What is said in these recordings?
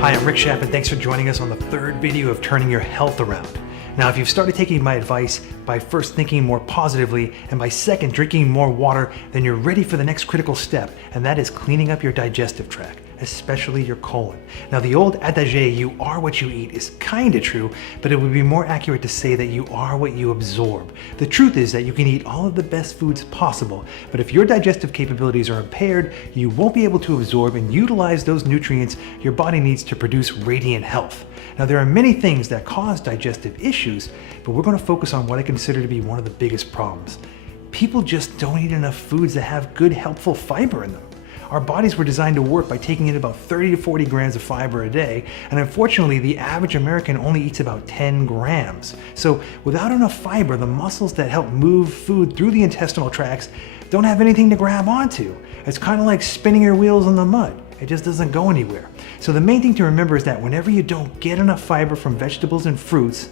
Hi, I'm Rick Schaff, and thanks for joining us on the third video of Turning Your Health Around. Now, if you've started taking my advice by first thinking more positively and by second drinking more water, then you're ready for the next critical step, and that is cleaning up your digestive tract, especially your colon. Now, the old adage, you are what you eat, is kind of true, but it would be more accurate to say that you are what you absorb. The truth is that you can eat all of the best foods possible, but if your digestive capabilities are impaired, you won't be able to absorb and utilize those nutrients your body needs to produce radiant health. Now, there are many things that cause digestive issues, but we're going to focus on what I consider to be one of the biggest problems. People just don't eat enough foods that have good, helpful fiber in them. Our bodies were designed to work by taking in about 30 to 40 grams of fiber a day, and unfortunately, the average American only eats about 10 grams. So without enough fiber, the muscles that help move food through the intestinal tracts don't have anything to grab onto. It's kind of like spinning your wheels in the mud. It just doesn't go anywhere. So the main thing to remember is that whenever you don't get enough fiber from vegetables and fruits,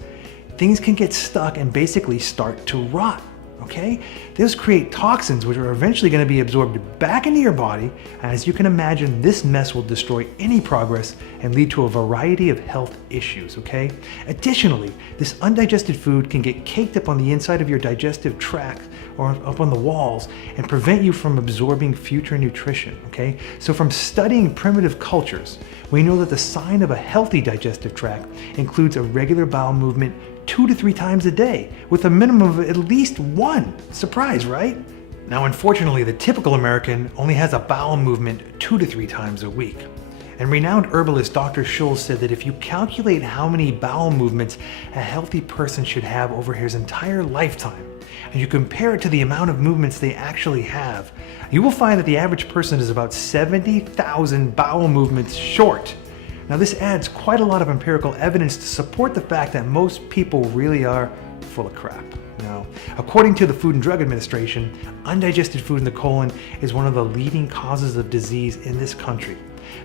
things can get stuck and basically start to rot. Okay? Those create toxins which are eventually going to be absorbed back into your body, and as you can imagine, this mess will destroy any progress and lead to a variety of health issues, okay? Additionally, this undigested food can get caked up on the inside of your digestive tract or up on the walls and prevent you from absorbing future nutrition, okay? So from studying primitive cultures, we know that the sign of a healthy digestive tract includes a regular bowel movement 2 to 3 times a day, with a minimum of at least one. Surprise, right? Now, unfortunately, the typical American only has a bowel movement 2 to 3 times a week. And renowned herbalist Dr. Schulz said that if you calculate how many bowel movements a healthy person should have over his entire lifetime, and you compare it to the amount of movements they actually have, you will find that the average person is about 70,000 bowel movements short. Now, this adds quite a lot of empirical evidence to support the fact that most people really are full of crap. Now, according to the Food and Drug Administration, undigested food in the colon is one of the leading causes of disease in this country.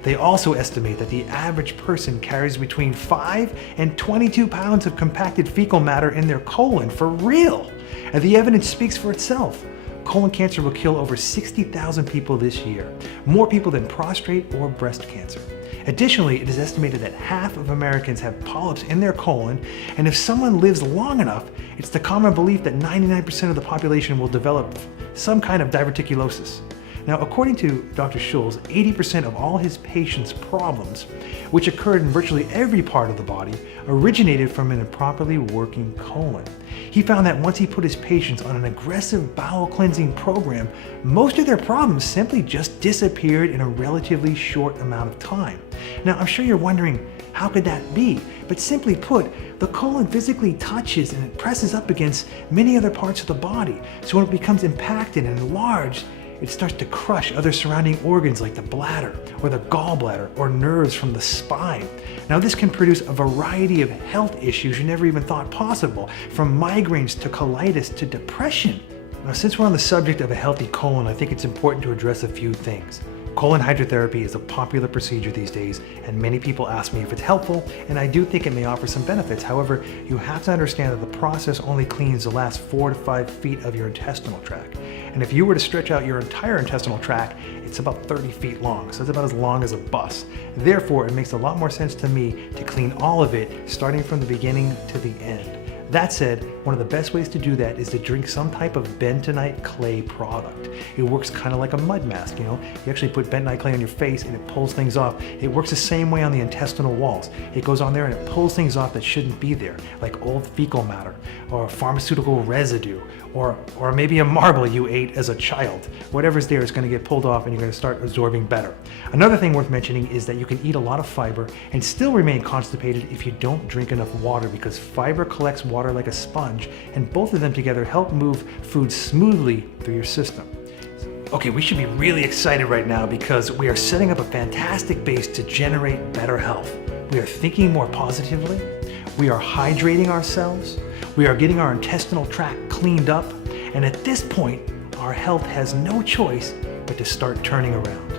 They also estimate that the average person carries between 5 and 22 pounds of compacted fecal matter in their colon, for real. And the evidence speaks for itself. Colon cancer will kill over 60,000 people this year, more people than prostate or breast cancer. Additionally, it is estimated that half of Americans have polyps in their colon, and if someone lives long enough, it's the common belief that 99% of the population will develop some kind of diverticulosis. Now, according to Dr. Schulz, 80% of all his patients' problems, which occurred in virtually every part of the body, originated from an improperly working colon. He found that once he put his patients on an aggressive bowel cleansing program, most of their problems simply just disappeared in a relatively short amount of time. Now, I'm sure you're wondering, how could that be? But simply put, the colon physically touches and it presses up against many other parts of the body. So when it becomes impacted and enlarged, it starts to crush other surrounding organs like the bladder or the gallbladder or nerves from the spine. Now, this can produce a variety of health issues you never even thought possible, from migraines to colitis to depression. Now, since we're on the subject of a healthy colon, I think it's important to address a few things. Colon hydrotherapy is a popular procedure these days, and many people ask me if it's helpful, and I do think it may offer some benefits. However, you have to understand that the process only cleans the last 4 to 5 feet of your intestinal tract. And if you were to stretch out your entire intestinal tract, it's about 30 feet long, so it's about as long as a bus. Therefore, it makes a lot more sense to me to clean all of it, starting from the beginning to the end. That said, one of the best ways to do that is to drink some type of bentonite clay product. It works kind of like a mud mask, you know? You actually put bentonite clay on your face and it pulls things off. It works the same way on the intestinal walls. It goes on there and it pulls things off that shouldn't be there, like old fecal matter, or pharmaceutical residue, or maybe a marble you ate as a child. Whatever's there is going to get pulled off and you're going to start absorbing better. Another thing worth mentioning is that you can eat a lot of fiber and still remain constipated if you don't drink enough water, because fiber collects water like a sponge, and both of them together help move food smoothly through your system. Okay, we should be really excited right now because we are setting up a fantastic base to generate better health. We are thinking more positively, we are hydrating ourselves, we are getting our intestinal tract cleaned up, and at this point, our health has no choice but to start turning around.